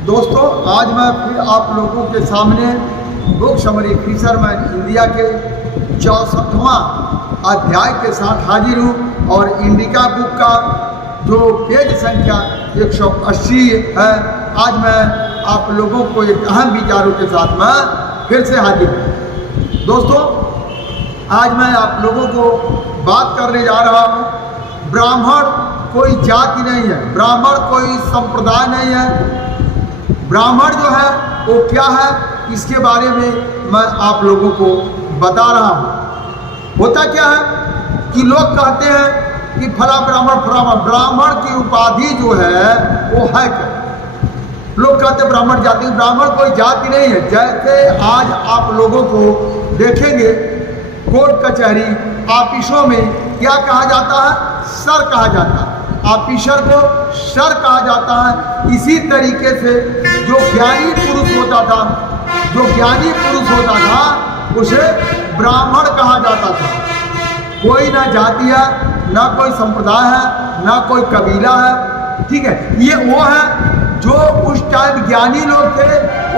दोस्तों, आज मैं फिर आप लोगों के सामने बुक समरी फिशरमैन इंडिया के 64वां अध्याय के साथ हाजिर हूँ और इंडिका बुक का जो पेज संख्या 180 है, आज मैं आप लोगों को एक अहम विचारों के साथ मैं फिर से हाजिर हूँ। दोस्तों, आज मैं आप लोगों को बात करने जा रहा हूँ, ब्राह्मण कोई जाति नहीं है, ब्राह्मण कोई संप्रदाय नहीं है। ब्राह्मण जो है वो क्या है, इसके बारे में मैं आप लोगों को बता रहा हूँ। होता क्या है कि लोग कहते हैं कि फला ब्राह्मण, ब्राह्मण की उपाधि जो है वो है क्या? लोग कहते हैं ब्राह्मण जाति। ब्राह्मण कोई जाति नहीं है। जैसे आज आप लोगों को देखेंगे कोर्ट कचहरी ऑफिसों में क्या कहा जाता है, सर कहा जाता है, ऑफिसर को सर कहा जाता है। इसी तरीके से जो ज्ञानी पुरुष होता था उसे ब्राह्मण कहा जाता था। कोई ना जाति है, ना कोई संप्रदाय है, ना कोई कबीला है, ठीक है। ये वो है जो उस टाइम ज्ञानी लोग थे,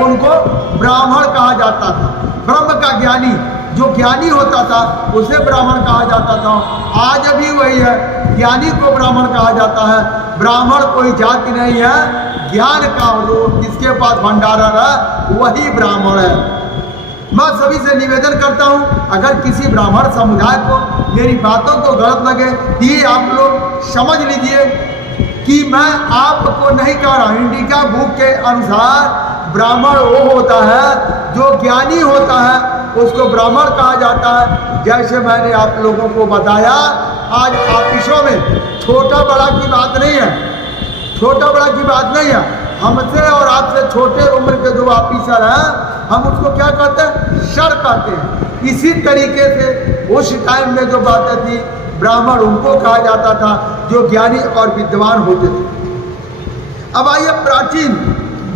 उनको ब्राह्मण कहा जाता था। ब्रह्म का ज्ञानी, जो ज्ञानी होता था उसे ब्राह्मण कहा जाता था। आज भी वही है, ज्ञानी को ब्राह्मण कहा जाता है। ब्राह्मण कोई जाति नहीं है, ज्ञान का जो जिसके पास भंडारण है वही ब्राह्मण है। मैं सभी से निवेदन करता हूं, अगर किसी ब्राह्मण समुदाय को मेरी बातों को गलत लगे, ये आप लोग समझ लीजिए कि मैं आपको नहीं कह रहा। इंडिका बुक के अनुसार ब्राह्मण वो होता है जो ज्ञानी होता है, उसको ब्राह्मण कहा जाता है। जैसे मैंने आप लोगों को बताया, आज ऑफिसों में छोटा बड़ा की बात नहीं है, छोटा बड़ा की बात नहीं है। हमसे और आपसे छोटे उम्र के जो ऑफिसर हैं, हम उसको क्या कहते हैं, सर कहते हैं। इसी तरीके से उस टाइम में जो बातें थी, ब्राह्मण उनको कहा जाता था जो ज्ञानी और विद्वान होते थे। अब आइए, प्राचीन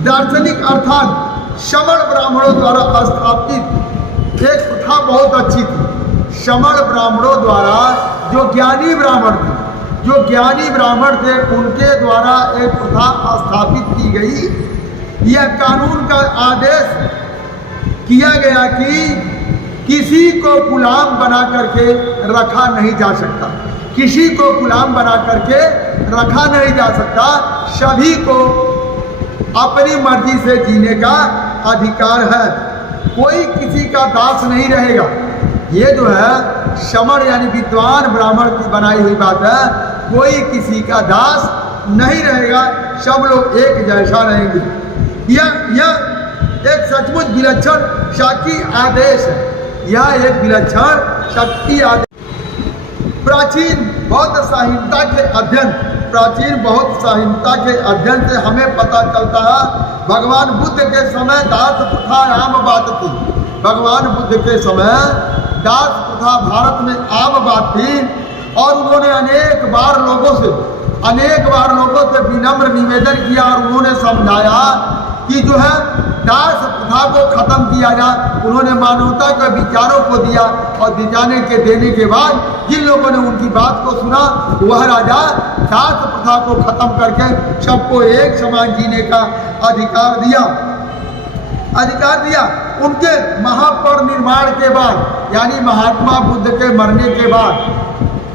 दार्शनिक अर्थात श्रमण ब्राह्मणों द्वारा स्थापित एक प्रथा बहुत अच्छी थी। श्रमण ब्राह्मणों द्वारा जो ज्ञानी ब्राह्मण थे, उनके द्वारा एक प्रथा स्थापित की गई। यह कानून का आदेश किया गया कि किसी को गुलाम बना करके रखा नहीं जा सकता, किसी को गुलाम बना करके रखा नहीं जा सकता। सभी को अपनी मर्जी से जीने का अधिकार है, कोई किसी का दास नहीं रहेगा। ये जो है श्रमण यानी विद्वान ब्राह्मण की बनाई हुई बात है। कोई किसी का दास नहीं रहेगा, सब लोग एक जैसा रहेंगे। यह एक सचमुच विलक्षण शाक्ति आदेश है। यह एक विलक्षण शक्ति आदेश। प्राचीन बौद्ध संहिता के अध्ययन से हमें पता चलता है, भगवान बुद्ध के समय दास प्रथा आम बात थी। भगवान बुद्ध के समय दास प्रथा भारत में आम बात थी और उन्होंने अनेक बार लोगों से विनम्र निवेदन किया और उन्होंने समझाया कि जो है दास प्रथा को खत्म किया जाए। उन्होंने मानवता के विचारों को दिया और देने के बाद जिन लोगों ने उनकी बात को सुना, वह राजा दास प्रथा को खत्म करके सबको एक समान जीने का अधिकार दिया। उनके महापरिनिर्वाण के बाद, यानी महात्मा बुद्ध के मरने के बाद,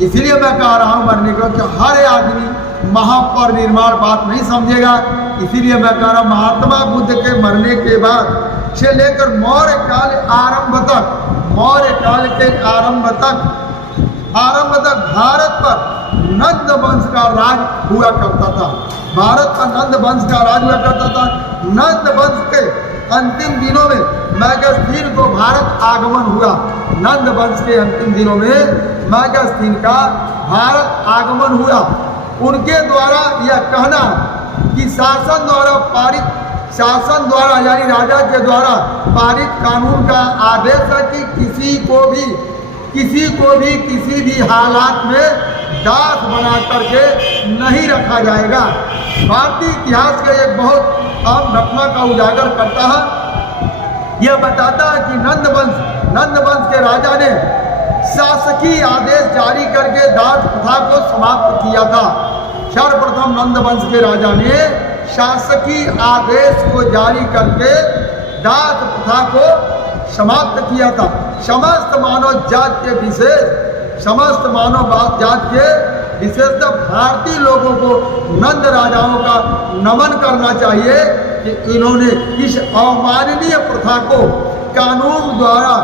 इसलिए मैं कह रहा हूँ मरने को, कि हर आदमी महापरिनिर्वाण बात नहीं समझेगा। इसीलिए मैं कह रहा हूँ महात्मा बुद्ध के मरने के बाद से लेकर मौर्य काल के आरंभ तक भारत पर नंद वंश का राज हुआ करता था। नंद वंश के अंतिम दिनों में मैगस्थीन को भारत आगमन हुआ। नंद वंश के अंतिम दिनों में मैगस्थीन का भारत आगमन हुआ। उनके द्वारा यह कहना कि शासन द्वारा यानी राजा के द्वारा पारित कानून का आदेश है कि किसी को भी किसी भी हालात में दास बना करके नहीं रखा जाएगा। भारतीय इतिहास का एक बहुत अहम घटना का उजागर करता है। यह बताता है कि नंद वंश के राजा ने शासकीय आदेश जारी करके दास प्रथा को समाप्त किया था। सर्वप्रथम नंद वंश के राजा ने शासकीय आदेश को जारी करके दास प्रथा को समाप्त किया था। समस्त मानव जात के विशेष समस्त मानव जात के विशेषतः भारतीय लोगों को नंद राजाओं का नमन करना चाहिए कि इन्होंने इस अमानवीय प्रथा को कानून द्वारा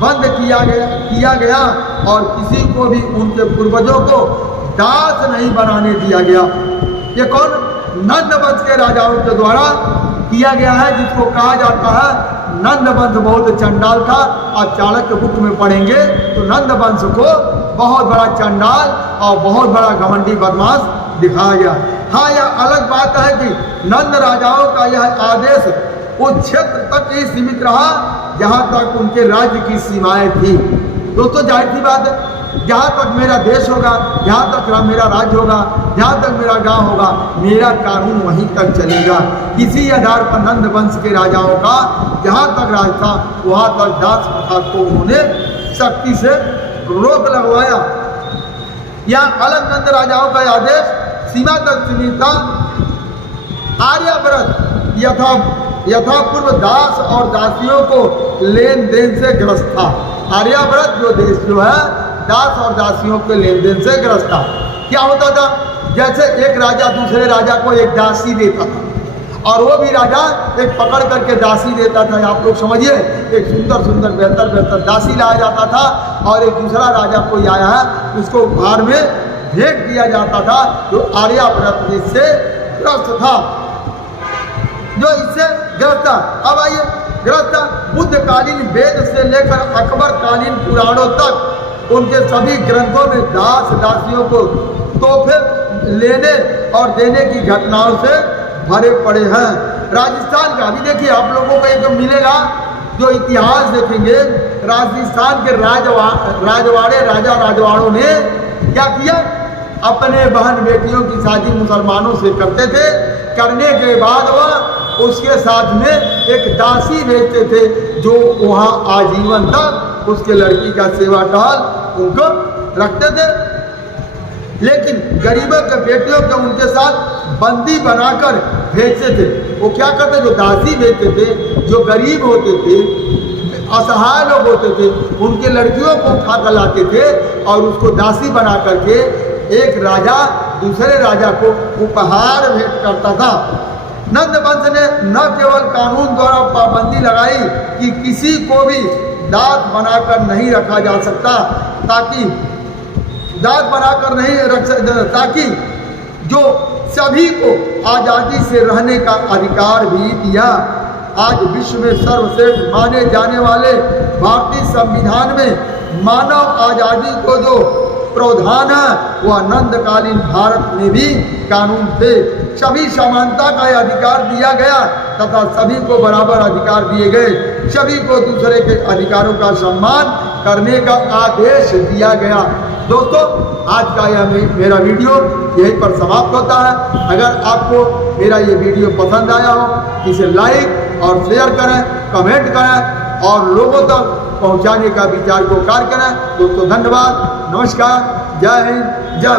बंद किया गया और किसी को भी उनके पूर्वजों को दास नहीं बनाने दिया गया। ये कौन? नंद वंश के राजाओं के द्वारा किया गया है, जिसको कहा जाता है नंद वंश बहुत चंडाल था। आप चाणक्य बुक में पढ़ेंगे तो नंद वंश को बहुत बड़ा चंडाल और बहुत बड़ा घमंडी बदमाश दिखाया गया। हाँ, यह अलग बात है कि नंद राजाओं का यह आदेश उस क्षेत्र तक ही सीमित रहा जहाँ तक उनके राज्य की सीमाएं थी। दोस्तों, जाहिर सी बात है, जहाँ तक मेरा देश होगा, जहाँ तक मेरा राज्य होगा, जहाँ तक मेरा गांव होगा, मेरा कानून वहीं तक चलेगा। इसी आधार पर नंद वंश के राजाओं का जहाँ तक राज था वहाँ तक दास प्रथा को उन्होंने सख्ती से रोक लगवाया। यहाँ अलग नंद राजाओं का आदेश सीमा तक सीमित था। आर्यव्रत यथापूर्व दास और दासियों को लेन देन से ग्रस्त था। आर्यव्रत जो देश जो है दास और दासियों के लेन देन से ग्रस्त था। क्या होता था? जैसे एक राजा दूसरे राजा को एक दासी देता था और वो भी राजा एक पकड़ करके दासी देता था। आप लोग समझिए, एक सुंदर सुंदर बेहतर बेहतर दासी लाया जाता था और एक दूसरा राजा कोई आया है उसको उपहार में भेंट दिया जाता था, जो आर्यव्रत से ग्रस्त था, जो इससे ग्रस्त था। अब आइए, ग्रस्त बुद्धकालीन वेद से लेकर अकबर कालीन पुराणों तक उनके सभी ग्रंथों में दास दासियों को तोहफे लेने और देने की घटनाओं से भरे पड़े हैं। राजस्थान का भी देखिए, आप लोगों को एक मिलेगा जो इतिहास देखेंगे, राजस्थान के राजवाड़े राजा राजवाड़ों ने क्या किया? अपने बहन बेटियों की शादी मुसलमानों से करते थे। करने के बाद वह उसके साथ में एक दासी भेजते थे जो वहाँ आजीवन तक उसके लड़की का सेवा टहल उनको रखते थे। लेकिन गरीबों के बेटियों को उनके साथ बंदी बनाकर भेजते थे। वो क्या करते? जो दासी भेजते थे, जो गरीब होते थे, असहाय लोग होते थे, उनके लड़कियों को उठा कर लाते थे और उसको दासी बना करके एक राजा दूसरे राजा को उपहार भेंट करता था। नंद वंश ने न केवल कानून द्वारा पाबंदी लगाई कि किसी को भी दास बनाकर नहीं रखा जा सकता, ताकि जो सभी को आज़ादी से रहने का अधिकार भी दिया। आज विश्व में सर्वश्रेष्ठ माने जाने वाले भारतीय संविधान में मानव आज़ादी को जो प्रावधान है वह आनंदकालीन भारत में भी कानून थे। सभी समानता का अधिकार दिया गया तथा सभी को बराबर अधिकार दिए गए। सभी को दूसरे के अधिकारों का सम्मान करने का आदेश दिया गया। दोस्तों, आज का यह मेरा वीडियो यहीं पर समाप्त होता है। अगर आपको मेरा ये वीडियो पसंद आया हो, इसे लाइक और शेयर करें, कमेंट करें और लोगों तक पहुंचाने का विचार को कार्य करें। दोस्तों, धन्यवाद, नमस्कार, जय हिंद, जय